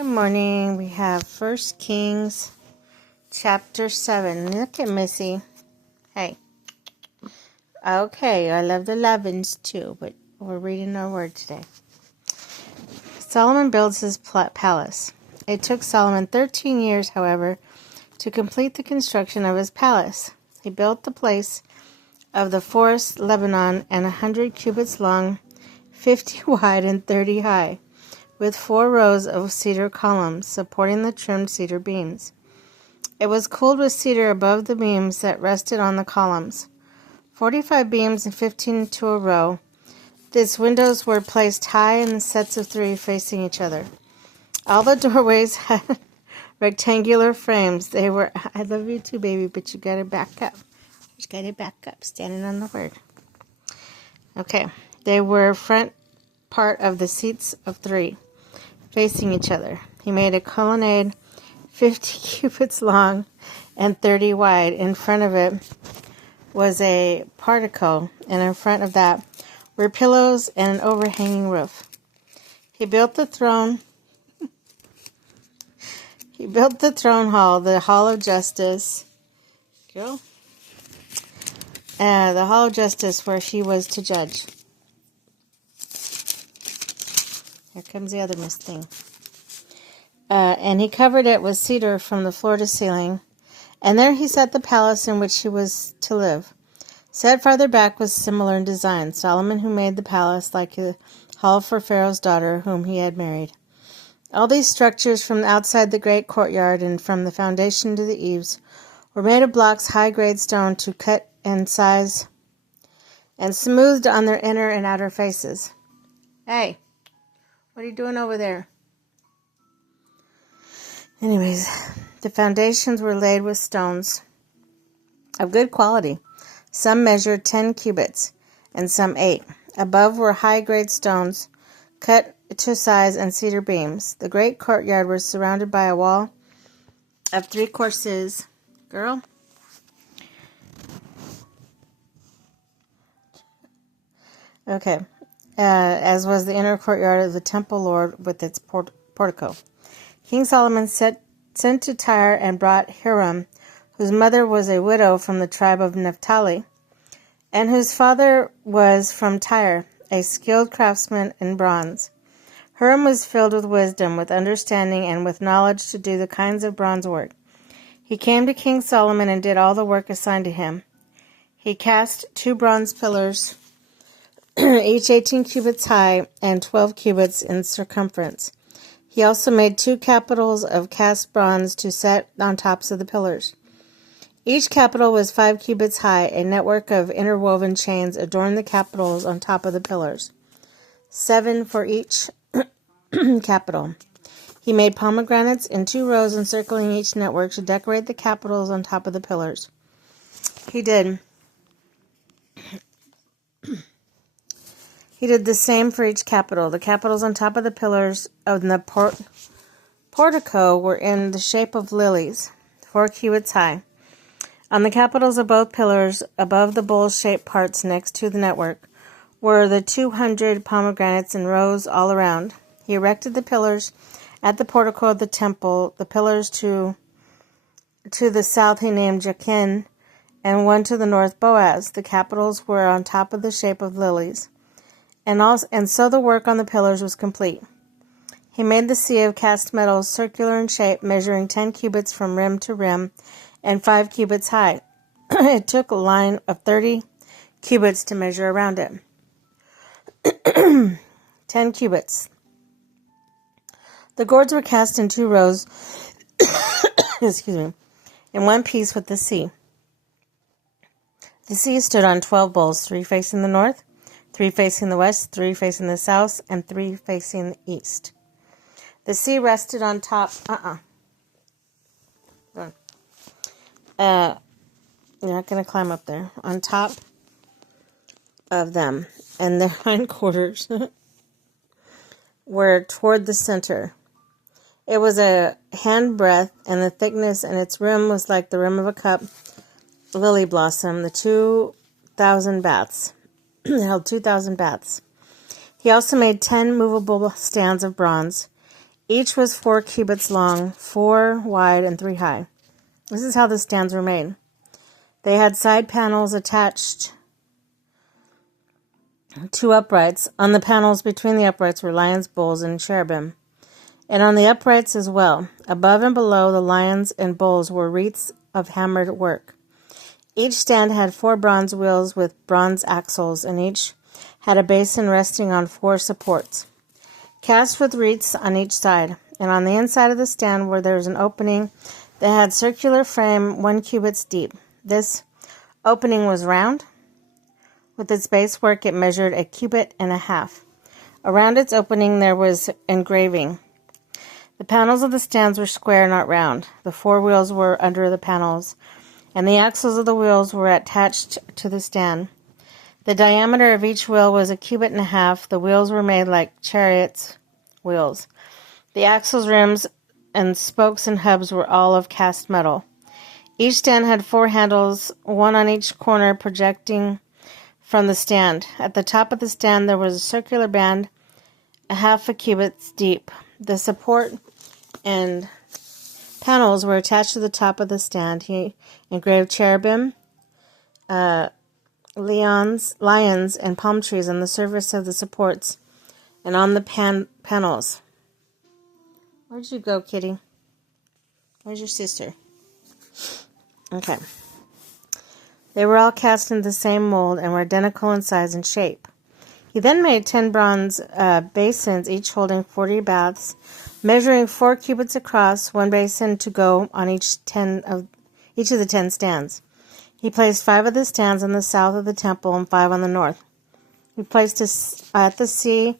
Good morning. We have First Kings chapter 7. Look at Missy. Hey. Okay, I love the Levins too, but we're reading our word today. Solomon builds his palace. It took Solomon 13 years, however, to complete the construction of his palace. He built the place of the forest Lebanon and 100 cubits long, 50 wide, and 30 high, with 4 rows of cedar columns supporting the trimmed cedar beams. It was cooled with cedar above the beams that rested on the columns. 45 beams and 15 to a row. These windows were placed high in sets of 3 facing each other. All the doorways had rectangular frames. They were, I love you too, baby, but you gotta back up. You gotta back up, standing on the word. Okay, they were front part of the seats of 3. Facing each other. He made a colonnade 50 cubits long and 30 wide. In front of it was a portico, and in front of that were pillars and an overhanging roof. He built the throne hall, the hall of justice. The hall of justice where she was to judge. Here comes the other mist thing. And he covered it with cedar from the floor to ceiling. And there he set the palace in which he was to live. Set farther back was similar in design. Solomon, who made the palace like a hall for Pharaoh's daughter, whom he had married. All these structures from outside the great courtyard and from the foundation to the eaves were made of blocks high-grade stone to cut and size and smoothed on their inner and outer faces. Hey! What are you doing over there? Anyways, the foundations were laid with stones of good quality. Some measured 10 cubits, and some 8. Above were high-grade stones, cut to size, and cedar beams. The great courtyard was surrounded by a wall of 3 courses. Girl? Okay. As was the inner courtyard of the temple Lord with its portico. King Solomon sent to Tyre and brought Hiram, whose mother was a widow from the tribe of Naphtali, and whose father was from Tyre, a skilled craftsman in bronze. Hiram was filled with wisdom, with understanding, and with knowledge to do the kinds of bronze work. He came to King Solomon and did all the work assigned to him. He cast 2 bronze pillars, each 18 cubits high and 12 cubits in circumference. He also made 2 capitals of cast bronze to set on tops of the pillars. Each capital was 5 cubits high. A network of interwoven chains adorned the capitals on top of the pillars, 7 for each capital. He made pomegranates in 2 rows encircling each network to decorate the capitals on top of the pillars. He did the same for each capital. The capitals on top of the pillars of the portico were in the shape of lilies, 4 cubits high. On the capitals of both pillars, above the bowl-shaped parts next to the network, were the 200 pomegranates in rows all around. He erected the pillars at the portico of the temple. The pillars to the south he named Jachin, and one to the north Boaz. The capitals were on top of the shape of lilies. And so the work on the pillars was complete. He made the sea of cast metals circular in shape, measuring 10 cubits from rim to rim, and 5 cubits high. It took a line of 30 cubits to measure around it. 10 cubits. The gourds were cast in 2 rows, in one piece with the sea. The sea stood on 12 bowls, 3 facing the north, 3 facing the west, 3 facing the south, and 3 facing the east. The sea rested on top. You're not going to climb up there. On top of them, and their hindquarters were toward the center. It was a handbreadth, and the thickness, and its rim was like the rim of a cup lily blossom. The 2,000 baths. It held 2,000 baths. He also made 10 movable stands of bronze. Each was 4 cubits long, 4 wide, and 3 high. This is how the stands were made. They had side panels attached to uprights. On the panels between the uprights were lions, bulls, and cherubim. And on the uprights as well, above and below the lions and bulls, were wreaths of hammered work. Each stand had 4 bronze wheels with bronze axles, and each had a basin resting on 4 supports, cast with wreaths on each side. And on the inside of the stand where there was an opening that had circular frame 1 cubit deep. This opening was round. With its base work, it measured 1.5 cubits. Around its opening there was engraving. The panels of the stands were square, not round. The 4 wheels were under the panels, and the axles of the wheels were attached to the stand. The diameter of each wheel was 1.5 cubits. The wheels were made like chariots' wheels. The axles, rims, and spokes and hubs were all of cast metal. Each stand had 4 handles, 1 on each corner projecting from the stand. At the top of the stand there was a circular band 0.5 cubits deep. The support and panels were attached to the top of the stand. He engraved cherubim, lions, and palm trees on the surface of the supports and on the panels. Where'd you go, kitty? Where's your sister? Okay. They were all cast in the same mold and were identical in size and shape. He then made 10 bronze basins, each holding 40 baths, measuring 4 cubits across, 1 basin to go on each of the 10 stands. He placed 5 of the stands on the south of the temple and 5 on the north. He placed at the sea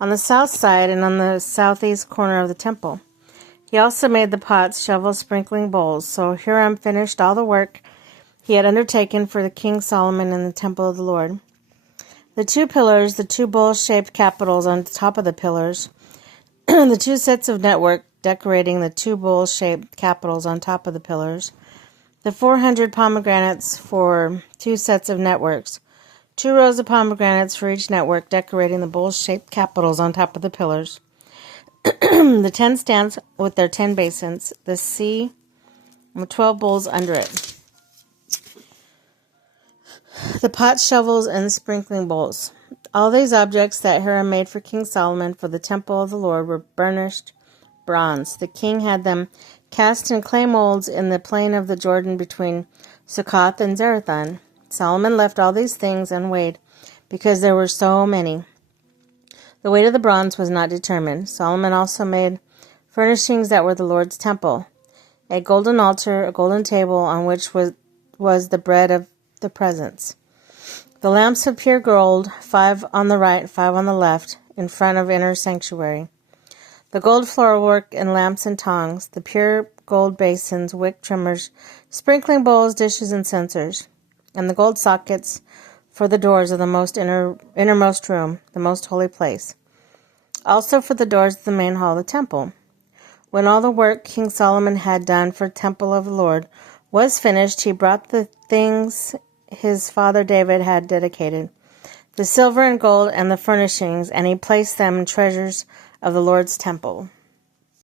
on the south side and on the southeast corner of the temple. He also made the pots, shovels, sprinkling bowls. So Hiram finished all the work he had undertaken for the King Solomon in the temple of the Lord. The 2 pillars, the 2 bowl-shaped capitals on top of the pillars, the 2 sets of network decorating the 2 bowl-shaped capitals on top of the pillars, the 400 pomegranates for 2 sets of networks, 2 rows of pomegranates for each network decorating the bowl-shaped capitals on top of the pillars, the 10 stands with their 10 basins, the sea, and the 12 bowls under it, the pots, shovels, and sprinkling bowls. All these objects that Hiram made for King Solomon for the temple of the Lord were burnished bronze. The king had them cast in clay molds in the plain of the Jordan between Succoth and Zarethan. Solomon left all these things unweighed because there were so many. The weight of the bronze was not determined. Solomon also made furnishings that were the Lord's temple, a golden altar, a golden table on which was the bread of the presence. The lamps of pure gold, 5 on the right, 5 on the left, in front of inner sanctuary. The gold floor work and lamps and tongs, the pure gold basins, wick trimmers, sprinkling bowls, dishes, and censers, and the gold sockets for the doors of the innermost room, the most holy place. Also for the doors of the main hall of the temple. When all the work King Solomon had done for the temple of the Lord was finished, he brought the things his father David had dedicated, the silver and gold and the furnishings, and he placed them in treasures of the Lord's temple.